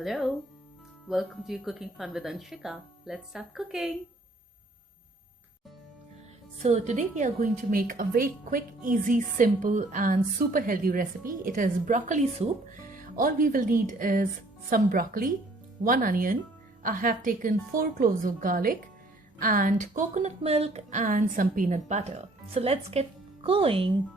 Hello, welcome to Cooking Fun with Anshika. Let's start cooking. So today we are going to make a very quick, easy, simple and super healthy recipe. It is broccoli soup. All we will need is some broccoli, 1 onion. I have taken 4 cloves of garlic and coconut milk and some peanut butter. So let's get going.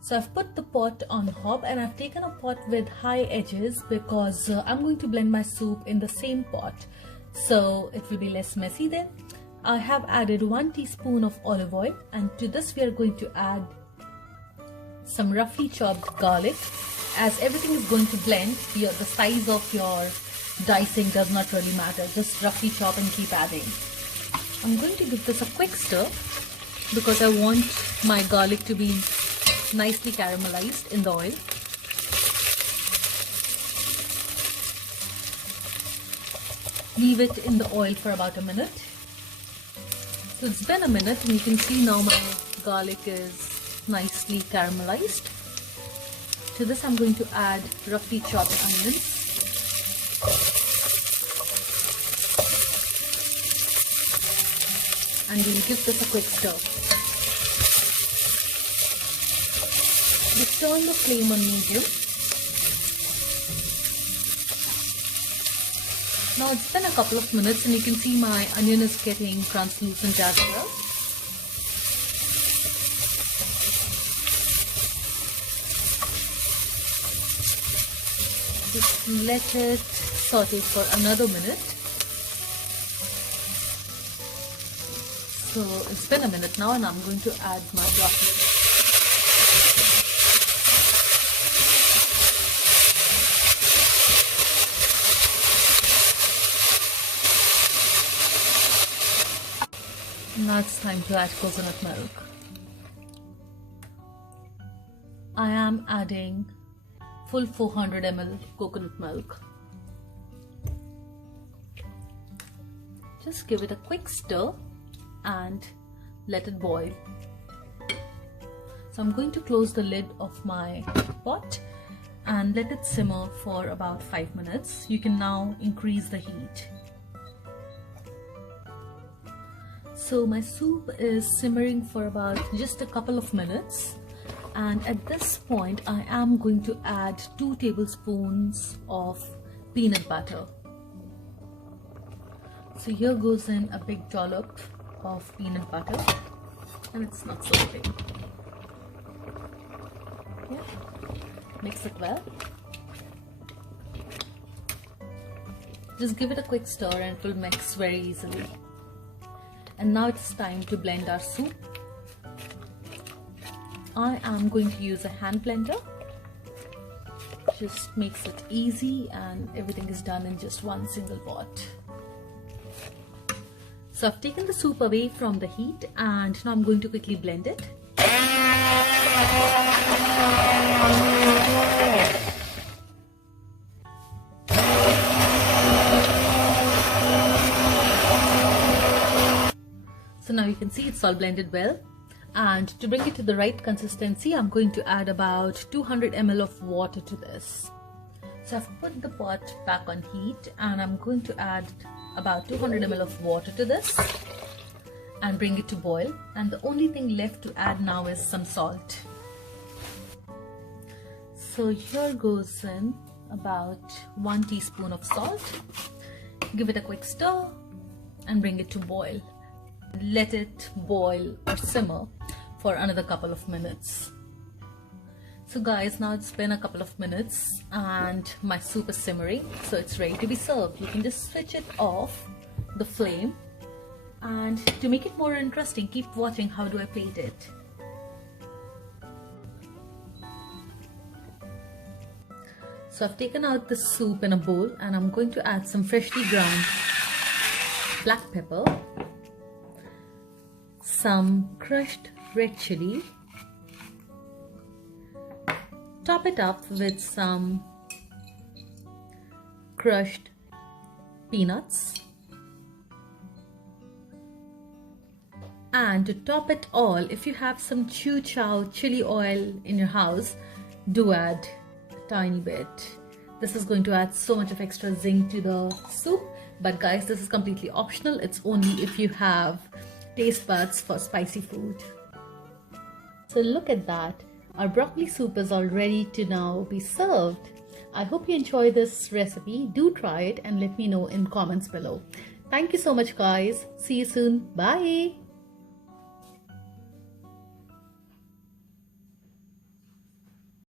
So I've put the pot on hob and I've taken a pot with high edges because I'm going to blend my soup in the same pot, so it will be less messy then. I have added 1 teaspoon of olive oil, and to this we are going to add some roughly chopped garlic. As everything is going to blend, the size of your dicing does not really matter, just roughly chop and keep adding. I'm going to give this a quick stir because I want my garlic to be nicely caramelized in the oil. Leave it in the oil for about a minute. So it's been a minute and you can see now my garlic is nicely caramelized. To this I'm going to add roughly chopped onions. And we'll give this a quick stir. Just turn the flame on medium. Now it's been a couple of minutes and you can see my onion is getting translucent as well. Just let it saute for another minute. So it's been a minute now and I'm going to add my broccoli. Now it's time to add coconut milk. I am adding full 400 ml coconut milk. Just give it a quick stir and let it boil. So I'm going to close the lid of my pot and let it simmer for about 5 minutes. You can now increase the heat. So my soup is simmering for about just a couple of minutes, and at this point I am going to add 2 tablespoons of peanut butter. So here goes in a big dollop of peanut butter, and it's not so big. Yeah. Mix it well. Just give it a quick stir and it will mix very easily. And now it's time to blend our soup. I am going to use a hand blender. Just makes it easy and everything is done in just one single pot. So I've taken the soup away from the heat and now I'm going to quickly blend it. So now you can see it's all blended well, and to bring it to the right consistency I'm going to add about 200 ml of water to this. So I've put the pot back on heat and I'm going to add about 200 ml of water to this and bring it to boil, and the only thing left to add now is some salt. So here goes in about 1 teaspoon of salt. Give it a quick stir and bring it to boil. Let it boil or simmer for another couple of minutes. So guys, now it's been a couple of minutes and my soup is simmering, so it's ready to be served. You can just switch it off the flame, and to make it more interesting, keep watching how do I plate it. So I've taken out the soup in a bowl and I'm going to add some freshly ground black pepper, some crushed red chili, top it up with some crushed peanuts, and to top it all, if you have some chow chili oil in your house, do add a tiny bit. This is going to add so much of extra zing to the soup. But guys, this is completely optional. It's only if you have taste buds for spicy food. So look at that. Our broccoli soup is all ready to now be served. I hope you enjoy this recipe. Do try it and let me know in comments below. Thank you so much guys. See you soon. Bye.